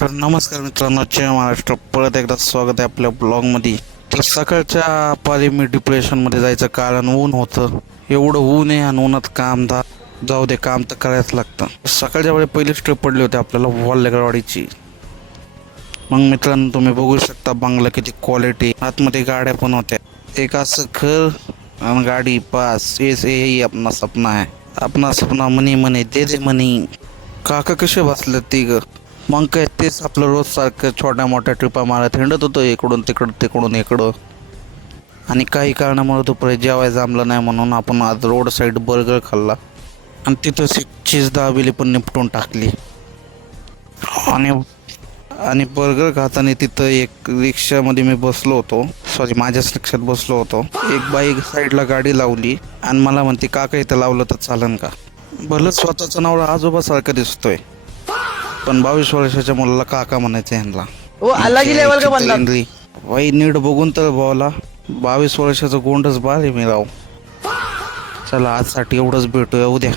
तर नमस्कार मित्रांनो, जय महाराष्ट्र. परत एकदा स्वागत आहे आपल्या ब्लॉगमध्ये. तर सकाळच्या पारी मी डिप्रेशनमध्ये जायचं कारण ऊन होतं. एवढं ऊन आहे आणि उन्हात काम जाऊ दे, काम तर करायच लागतं. सकाळच्या वेळी पहिली ट्रिप पडली होती आपल्याला वल्लेगडवाडीची. मग मित्रांनो, तुम्ही बघू शकता बंगला किती क्वालिटी, आतमध्ये गाड्या पण होत्या. एक असं घर आणि गाडी, पास यही अपना सपना है. अपना सपना मनी मनी दे दे मनी. काका कसे बसले तिघ. मग काय तेच आपलं रोज सारखं छोट्या मोठ्या ट्रिपा मारत हिंडत होतो, इकडून तिकडं तिकडून इकडं. आणि काही कारणामुळे दुपारी जेवायला जमलं नाही, म्हणून आपण आज रोड साईड बर्गर खाल्ला आणि तिथंच एक चीज दाबेली पण निपटून टाकली. आणि आणि बर्गर खाताना तिथं एक रिक्षामध्ये मी बसलो होतो, सॉरी माझ्याच रिक्षात बसलो होतो. एक बाई साईडला गाडी लावली आणि मला म्हणते, काका इथं लावलं तर चालन का? भलं स्वतःचं नाव आजोबासारखं दिसतोय, पण 22 वर्षाच्या मुलाला काका म्हणायचं ह्यांना. वो अलग ही लेवल का बंदा. भाई नीट बघून तर भावला, 22 वर्षाचं गोंडच बार आहे मी राव. चला आजसाठी एवढंच, भेटूया उद्या.